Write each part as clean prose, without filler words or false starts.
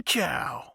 Ka-chow.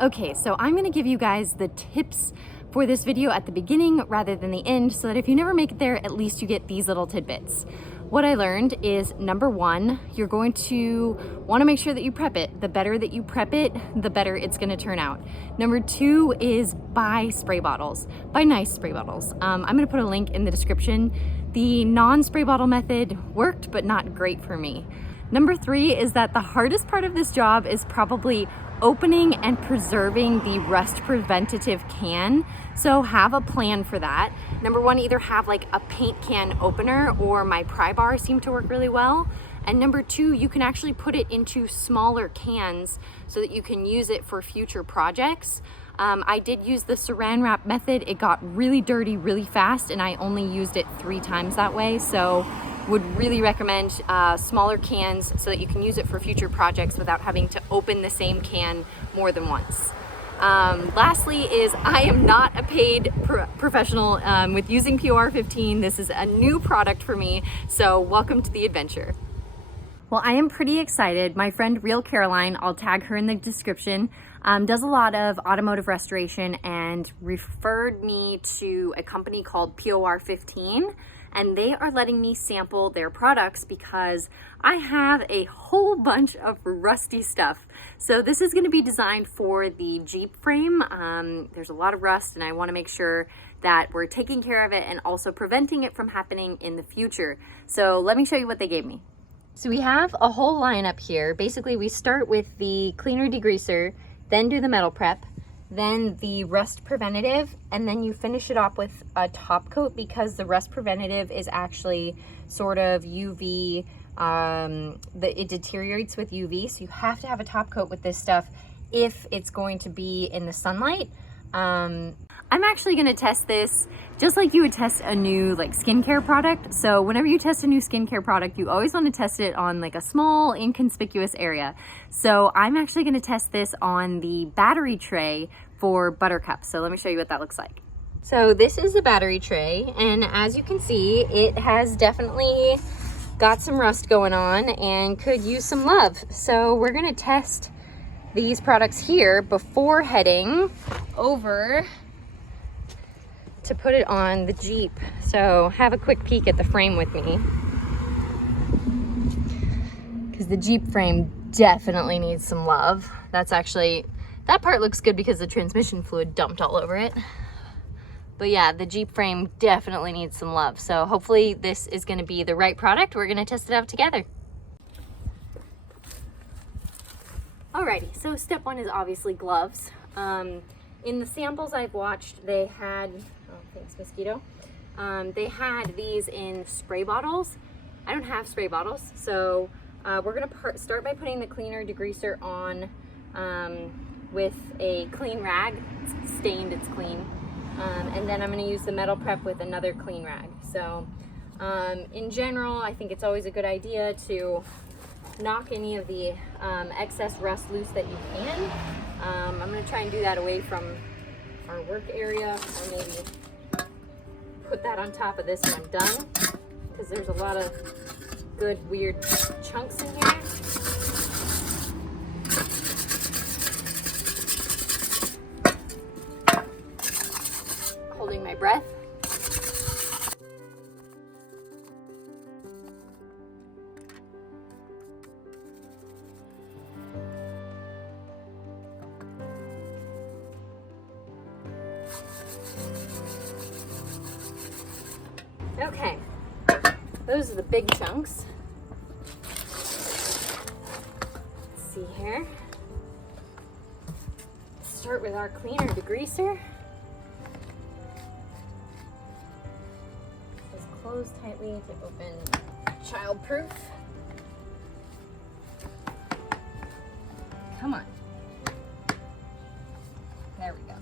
Okay, so I'm gonna give you guys the tips for this video at the beginning rather than the end, so that if you never make it there, at least you get these little tidbits. What I learned is, number one, you're going to wanna make sure that you prep it. The better that you prep it, the better it's gonna turn out. Number two is buy spray bottles. Buy nice spray bottles. I'm gonna put a link in the description. The non-spray bottle method worked, but not great for me. Number three is that the hardest part of this job is probably opening and preserving the rust preventative can. So have a plan for that. Number one, either have like a paint can opener, or my pry bar seem to work really well. And number two, you can actually put it into smaller cans so that you can use it for future projects. I did use the saran wrap method. It got really dirty really fast, and I only used it 3 times that way. So would really recommend smaller cans so that you can use it for future projects without having to open the same can more than once. Lastly is, I am not a paid professional with using POR15. This is a new product for me, so welcome to the adventure. Well, I am pretty excited. My friend Real Caroline, I'll tag her in the description, does a lot of automotive restoration and referred me to a company called POR15. And they are letting me sample their products because I have a whole bunch of rusty stuff. So this is going to be designed for the Jeep frame. There's a lot of rust, and I want to make sure that we're taking care of it and also preventing it from happening in the future. So let me show you what they gave me. So we have a whole lineup here. Basically, we start with the cleaner degreaser, then do the metal prep, then the rust preventative, and then you finish it off with a top coat, because the rust preventative is actually sort of UV, it deteriorates with UV, so you have to have a top coat with this stuff if it's going to be in the sunlight. I'm actually gonna test this just like you would test a new skincare product. So whenever you test a new skincare product, you always want to test it on like a small inconspicuous area. So I'm actually gonna test this on the battery tray for Buttercup. So let me show you what that looks like. So this is the battery tray, and as you can see, it has definitely got some rust going on and could use some love. So we're gonna test these products here before heading over to put it on the Jeep. So have a quick peek at the frame with me, because the Jeep frame definitely needs some love. That part looks good because the transmission fluid dumped all over it. But yeah, the Jeep frame definitely needs some love. So hopefully this is gonna be the right product. We're gonna test it out together. Alrighty, so step one is obviously gloves. In the samples I've watched, they had, oh thanks mosquito, they had these in spray bottles. I don't have spray bottles, so we're gonna start by putting the cleaner degreaser on with a clean rag. It's stained, it's clean. And then I'm gonna use the metal prep with another clean rag. So in general, I think it's always a good idea to knock any of the excess rust loose that you can. I'm gonna try and do that away from our work area, or maybe put that on top of this when I'm done, because there's a lot of good weird chunks in here. Holding my breath. Okay, those are the big chunks. Let's see here. Let's start with our cleaner degreaser. This is closed tightly to open child-proof. Come on. There we go.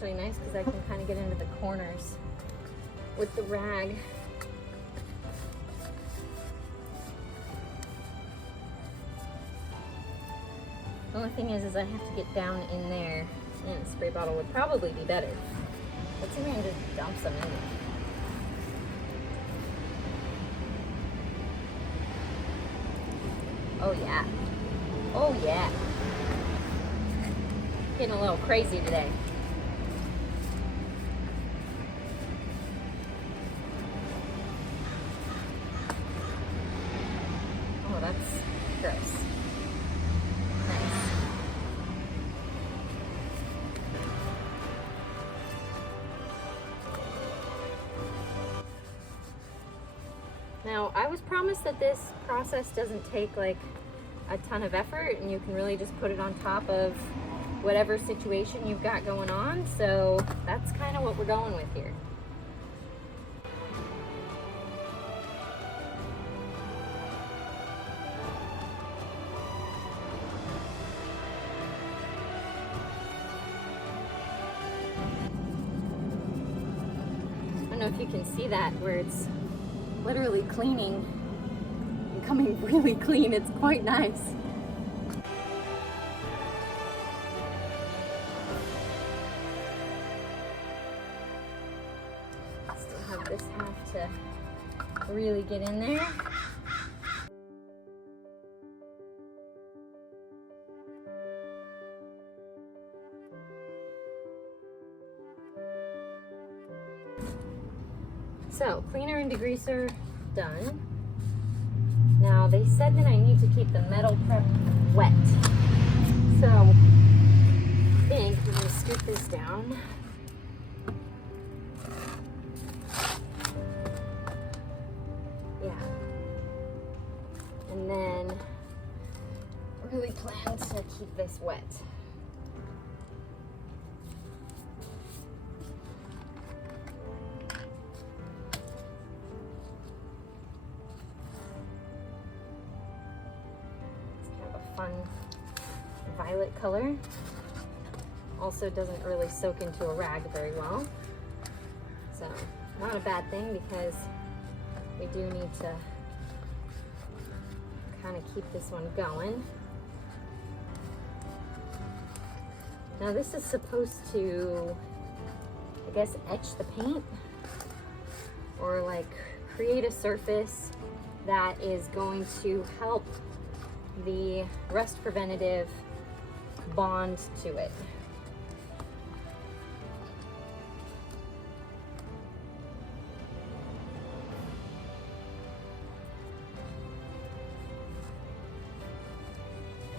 actually nice because I can kind of get into the corners with the rag. The only thing is I have to get down in there, and a spray bottle would probably be better. Let's see if I can just dump some in there. Oh yeah. Oh yeah. Getting a little crazy today. Oh, that's gross. Nice. Now, I was promised that this process doesn't take like a ton of effort and you can really just put it on top of whatever situation you've got going on. So that's kind of what we're going with here. I don't know if you can see that where it's literally cleaning and coming really clean. It's quite nice. Still have this half to really get in there. So, cleaner and degreaser done. Now, they said that I need to keep the metal prep wet. So, I think we're going to scoop this down. Yeah. And then, really plan to keep this wet. Fun violet color. Also doesn't really soak into a rag very well. So not a bad thing because we do need to kind of keep this one going. Now this is supposed to, I guess, etch the paint or like create a surface that is going to help the rust preventative bond to it.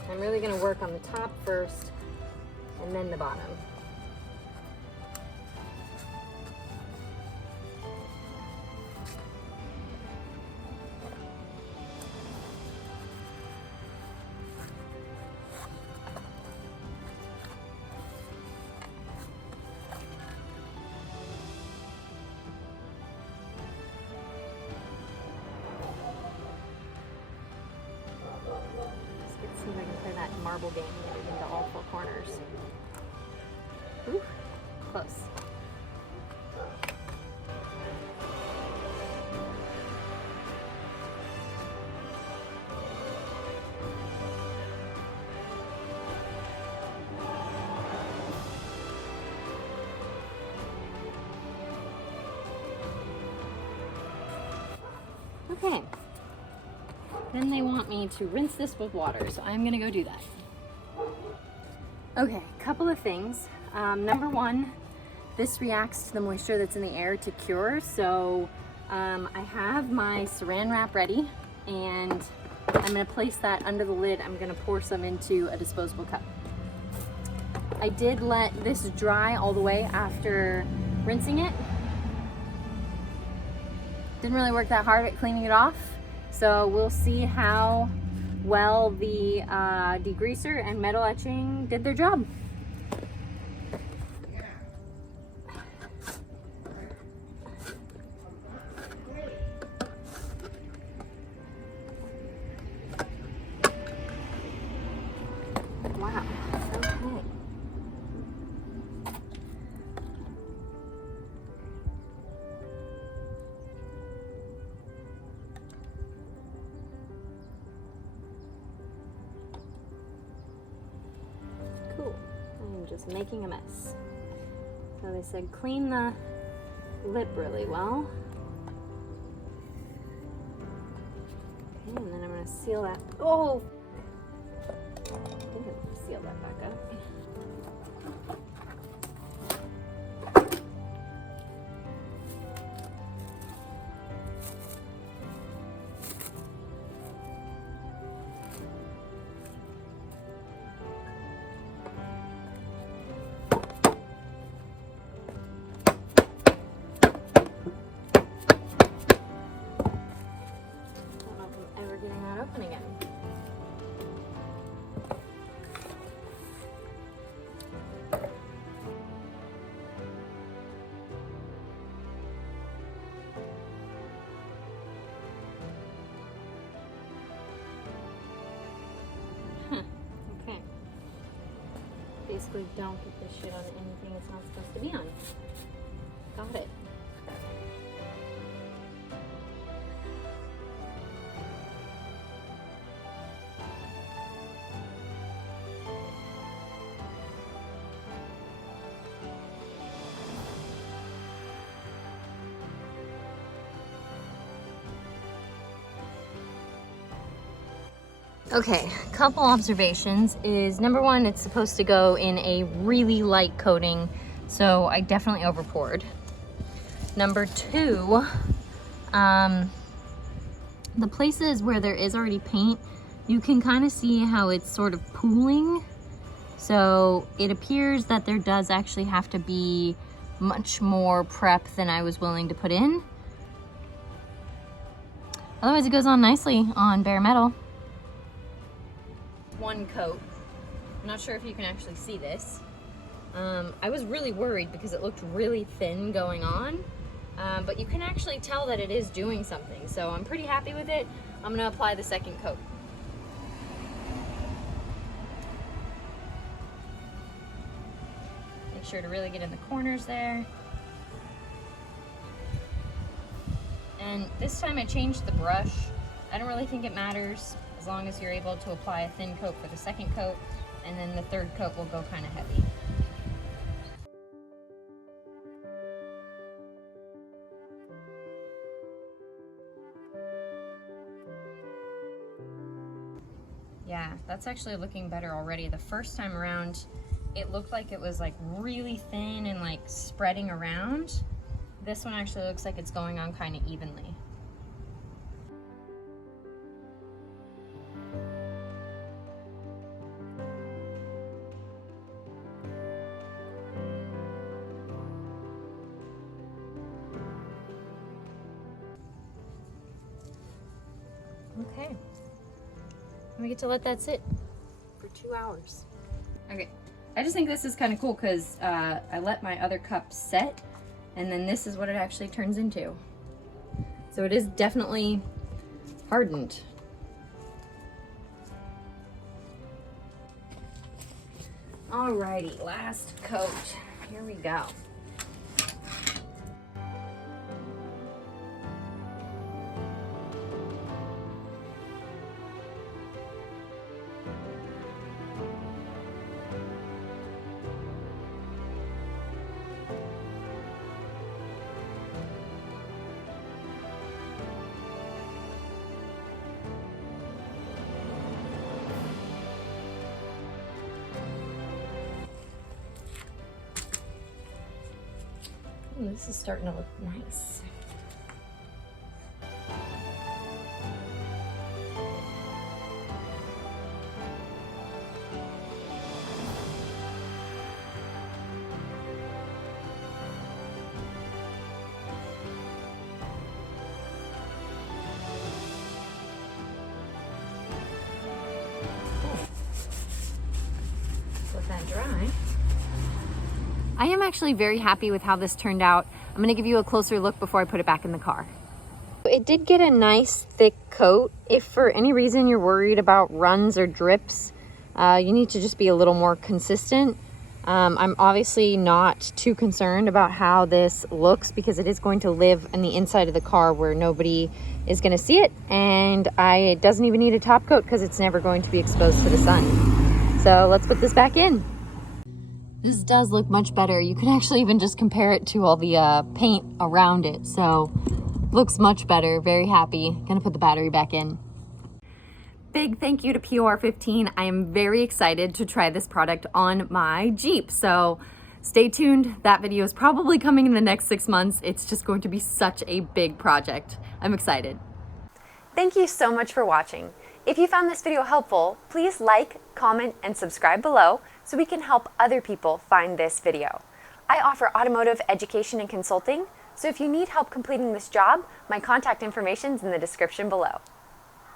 I'm really going to work on the top first and then the bottom. See if I can play that marble game and get it into all four corners. Ooh, close. Okay. Then they want me to rinse this with water, so I'm gonna go do that. Okay, couple of things. Number one, this reacts to the moisture that's in the air to cure, so I have my saran wrap ready, and I'm gonna place that under the lid. I'm gonna pour some into a disposable cup. I did let this dry all the way after rinsing it. Didn't really work that hard at cleaning it off. So we'll see how well the degreaser and metal etching did their job. Wow, okay. I'm just making a mess. So they said clean the lip really well. Okay, and then I'm gonna seal that. Oh! I think I'm gonna seal that back up. Getting that open again. Okay. Basically, don't put this shit on anything it's not supposed to be on. Got it. Okay, couple observations is number one, it's supposed to go in a really light coating, so I definitely over poured. Number two, the places where there is already paint, you can kind of see how it's sort of pooling. So it appears that there does actually have to be much more prep than I was willing to put in. Otherwise it goes on nicely on bare metal. One coat. I'm not sure if you can actually see this. I was really worried because it looked really thin going on, but you can actually tell that it is doing something. So I'm pretty happy with it. I'm gonna apply the second coat. Make sure to really get in the corners there. And this time I changed the brush. I don't really think it matters, as long as you're able to apply a thin coat for the second coat, and then the third coat will go kind of heavy. Yeah, that's actually looking better already. The first time around, it looked like it was like really thin and like spreading around. This one actually looks like it's going on kind of evenly. Okay, we get to let that sit for 2 hours. Okay, I just think this is kind of cool because I let my other cup set, and then this is what it actually turns into. So it is definitely hardened. Alrighty, last coat. Here we go. Ooh, this is starting to look nice. Let that dry. I am actually very happy with how this turned out. I'm gonna give you a closer look before I put it back in the car. It did get a nice thick coat. If for any reason you're worried about runs or drips, you need to just be a little more consistent. I'm obviously not too concerned about how this looks because it is going to live in the inside of the car where nobody is gonna see it, and it doesn't even need a top coat because it's never going to be exposed to the sun. So let's put this back in. This does look much better. You can actually even just compare it to all the paint around it. So looks much better. Very happy. Gonna put the battery back in. Big thank you to POR15. I am very excited to try this product on my Jeep. So stay tuned. That video is probably coming in the next 6 months. It's just going to be such a big project. I'm excited. Thank you so much for watching. If you found this video helpful, please like, comment, and subscribe below so we can help other people find this video. I offer automotive education and consulting, so if you need help completing this job, my contact information is in the description below.